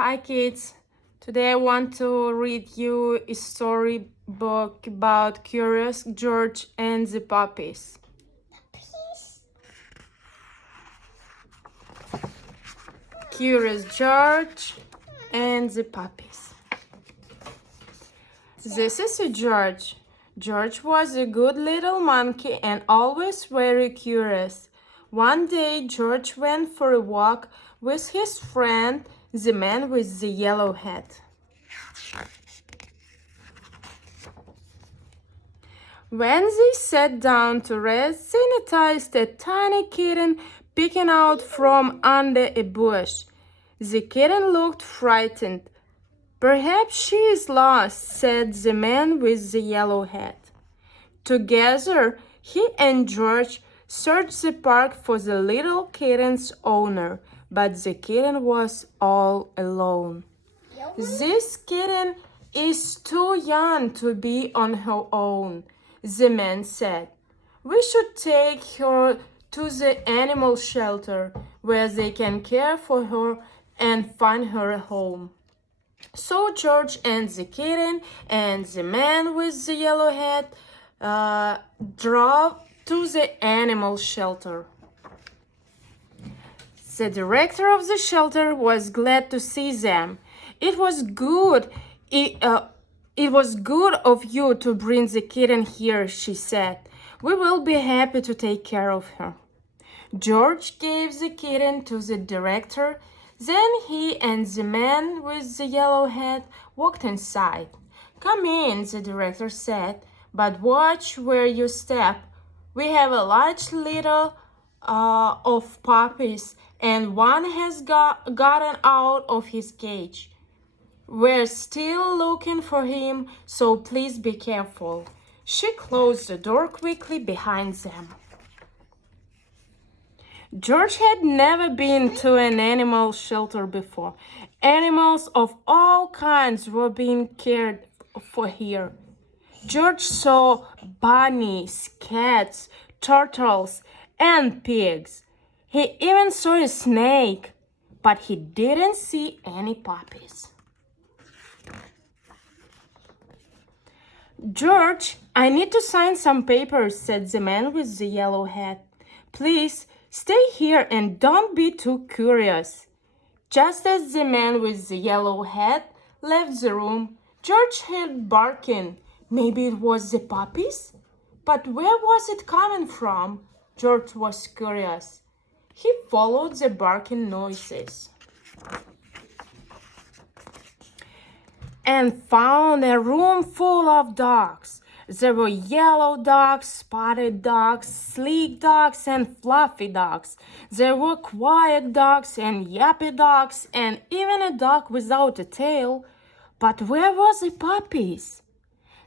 Hi kids, today I want to read you a storybook about Curious George and the Puppies. Curious George and the Puppies. This is a George. George was a good little monkey and always very curious. One day George went for a walk with his friend, the man with the yellow hat. When they sat down to rest, they noticed a tiny kitten peeking out from under a bush. The kitten looked frightened. "Perhaps she is lost," said the man with the yellow hat. Together, he and George searched the park for the little kitten's owner, but the kitten was all alone. "This kitten is too young to be on her own," the man said. "We should take her to the animal shelter where they can care for her and find her a home." So George and the kitten and the man with the yellow hat drove to the animal shelter. The director of the shelter was glad to see them. It was good of you to bring the kitten here," she said. "We will be happy to take care of her." George gave the kitten to the director. Then he and the man with the yellow hat walked inside. "Come in," the director said, "but watch where you step. We have a large litter of puppies, and one has gotten out of his cage. We're still looking for him, so please be careful." She closed the door quickly behind them. George had never been to an animal shelter before. Animals of all kinds were being cared for here. George saw bunnies, cats, turtles, and pigs. He even saw a snake, but he didn't see any puppies. "George, I need to sign some papers," said the man with the yellow hat. "Please stay here and don't be too curious." Just as the man with the yellow hat left the room, George heard barking. Maybe it was the puppies? But where was it coming from? George was curious. He followed the barking noises and found a room full of dogs. There were yellow dogs, spotted dogs, sleek dogs, and fluffy dogs. There were quiet dogs and yappy dogs, and even a dog without a tail. But where were the puppies?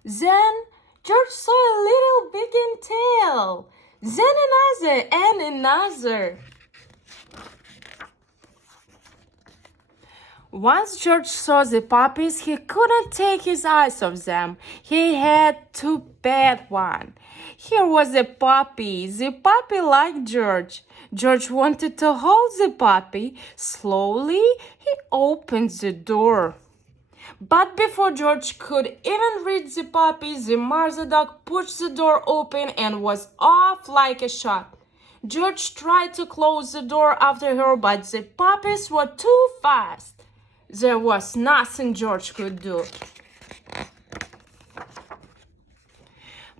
Then George saw a little wagging tail. Then another and another. Once George saw the puppies, he couldn't take his eyes off them. He had to pet one. Here was a puppy. The puppy liked George. George wanted to hold the puppy. Slowly, he opened the door. But before George could even reach the puppy, the mother dog pushed the door open and was off like a shot. George tried to close the door after her, but the puppies were too fast. There was nothing George could do.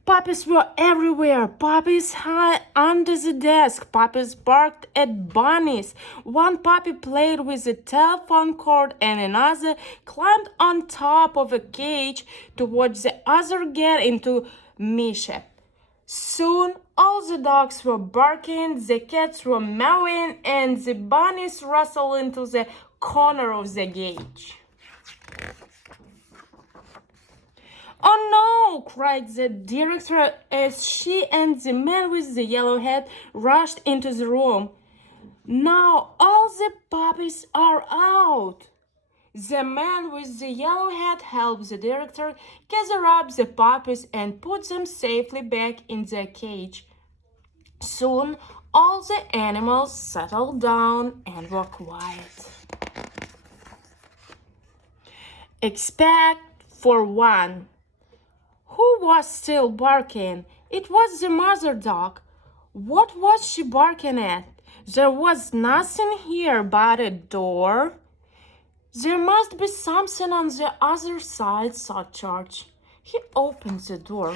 Puppies were everywhere. Puppies hid under the desk. Puppies barked at bunnies. One puppy played with a telephone cord and another climbed on top of a cage to watch the other get into mischief. Soon all the dogs were barking, the cats were meowing, and the bunnies rustled into the corner of the cage. "Oh no!" cried the director as she and the man with the yellow hat rushed into the room. "Now all the puppies are out." The man with the yellow hat helped the director gather up the puppies and put them safely back in their cage. Soon all the animals settled down and were quiet. except for one, who was still barking. It was the mother dog. What was she barking at? There was nothing here but a door. There must be something on the other side, thought George. He opened the door.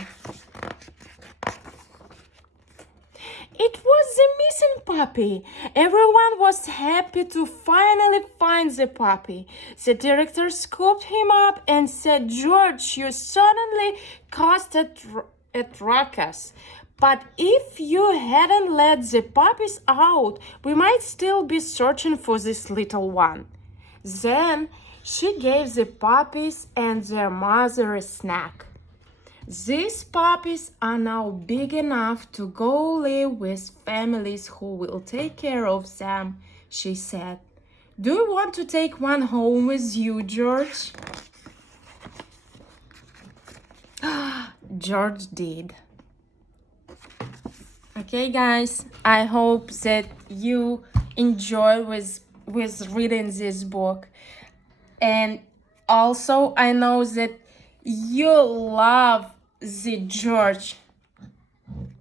It was the missing puppy. Everyone was happy to finally find the puppy. The director scooped him up and said, George, you certainly caused a ruckus. But if you hadn't let the puppies out, we might still be searching for this little one. Then she gave the puppies and their mother a snack. These puppies are now big enough to go live with families who will take care of them, she said. Do you want to take one home with you, George? George did. Okay, guys, I hope that you enjoy with reading this book. And also, I know that you love the George